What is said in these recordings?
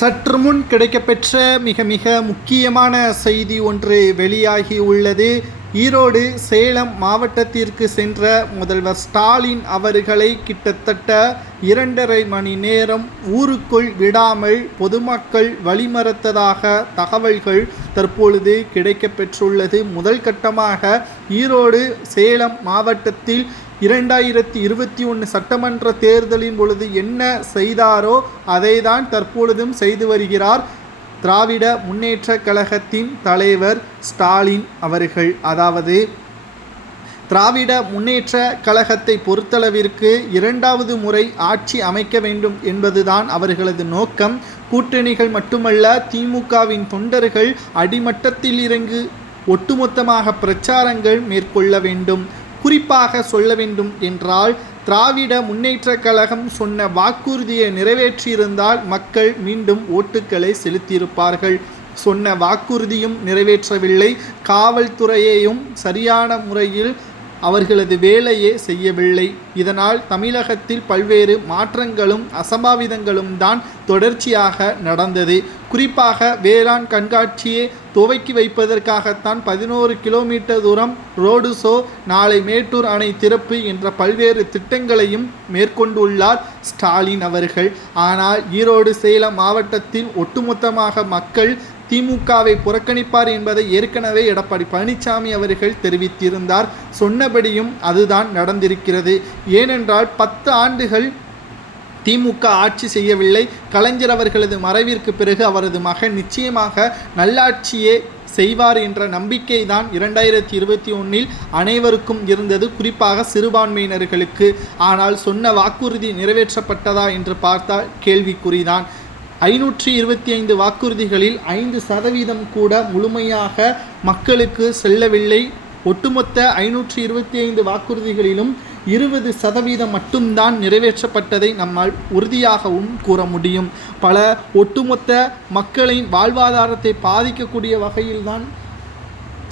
சற்று முன் கிடைக்கப்பெற்ற மிக மிக முக்கியமான செய்தி ஒன்று வெளியாகி உள்ளது. ஈரோடு சேலம் மாவட்டத்திற்கு சென்ற முதல்வர் ஸ்டாலின் அவர்களை கிட்டத்தட்ட 2.5 மணி நேரம் ஊருக்குள் விடாமல் பொதுமக்கள் வழிமறித்ததாக தகவல்கள் தற்பொழுது கிடைக்கப்பெற்றுள்ளது. முதல் கட்டமாக ஈரோடு சேலம் மாவட்டத்தில் 2021 சட்டமன்ற தேர்தலின் பொழுது என்ன செய்தாரோ அதை தான் தற்பொழுதும் செய்து வருகிறார் திராவிட முன்னேற்ற கழகத்தின் தலைவர் ஸ்டாலின் அவர்கள். அதாவது திராவிட முன்னேற்ற கழகத்தை பொறுத்தளவிற்கு 2வது முறை ஆட்சி அமைக்க வேண்டும் என்பதுதான் அவர்களது நோக்கம். கூட்டணிகள் மட்டுமல்ல, திமுகவின் தொண்டர்கள் அடிமட்டத்தில் இறங்கி ஒட்டுமொத்தமாக பிரச்சாரங்கள் மேற்கொள்ள வேண்டும். குறிப்பாக சொல்ல வேண்டும் என்றால், திராவிட முன்னேற்ற கழகம் சொன்ன வாக்குறுதியை நிறைவேற்றியிருந்தால் மக்கள் மீண்டும் ஓட்டுக்களை செலுத்தியிருப்பார்கள். சொன்ன வாக்குறுதியும் நிறைவேற்றவில்லை, காவல்துறையையும் சரியான முறையில் அவர்களது வேலையே செய்யவில்லை. இதனால் தமிழகத்தில் பல்வேறு மாற்றங்களும் அசம்பாவிதங்களும் தான் தொடர்ச்சியாக நடந்தது. குறிப்பாக வேளாண் கண்காட்சியை துவக்கி வைப்பதற்காகத்தான் 11 கிலோமீட்டர் தூரம் ரோடு ஷோ, நாளை மேட்டூர் அணை திறப்பு என்ற பல்வேறு திட்டங்களையும் மேற்கொண்டுள்ளார் ஸ்டாலின் அவர்கள். ஆனால் ஈரோடு சேலம் மாவட்டத்தில் ஒட்டுமொத்தமாக மக்கள் திமுகவை புறக்கணிப்பார் என்பதை ஏற்கனவே எடப்பாடி பழனிசாமி அவர்கள் தெரிவித்திருந்தார். சொன்னபடியும் அதுதான் நடந்திருக்கிறது. ஏனென்றால் 10 ஆண்டுகள் திமுக ஆட்சி செய்யவில்லை. கலைஞர் அவர்களது மறைவிற்கு பிறகு அவரது மகன் நிச்சயமாக நல்லாட்சியே செய்வார் என்ற நம்பிக்கை தான் 2021 அனைவருக்கும் இருந்தது, குறிப்பாக சிறுபான்மையினர்களுக்கு. ஆனால் சொன்ன வாக்குறுதி நிறைவேற்றப்பட்டதா என்று பார்த்தால் கேள்விக்குறிதான். 525 வாக்குறுதிகளில் 5% கூட முழுமையாக மக்களுக்கு செல்லவில்லை. ஒட்டுமொத்த 525 வாக்குறுதிகளிலும் 20% மட்டும்தான் நிறைவேற்றப்பட்டதை நம்மால் உறுதியாகவும் கூற முடியும். பல ஒட்டுமொத்த மக்களின் வாழ்வாதாரத்தை பாதிக்கக்கூடிய வகையில்தான்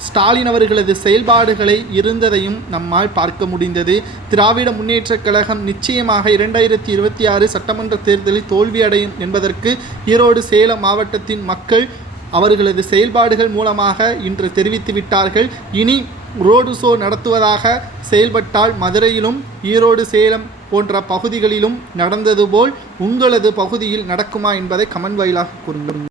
ஸ்டாலின் அவர்களது செயல்பாடுகளை இருந்ததையும் நம்மால் பார்க்க முடிந்தது. திராவிட முன்னேற்ற கழகம் நிச்சயமாக 2026 சட்டமன்ற தேர்தலில் தோல்வியடையும் என்பதற்கு ஈரோடு சேலம் மாவட்டத்தின் மக்கள் அவர்களது செயல்பாடுகள் மூலமாக இன்று தெரிவித்து விட்டார்கள். இனி ரோடு ஷோ நடத்துவதாக செயல்பட்டால் மதுரையிலும் ஈரோடு சேலம் போன்ற பகுதிகளிலும் நடந்தது போல் உங்களது பகுதியில் நடக்குமா என்பதை கமெண்ட் வாயிலாக கூறுங்கள்.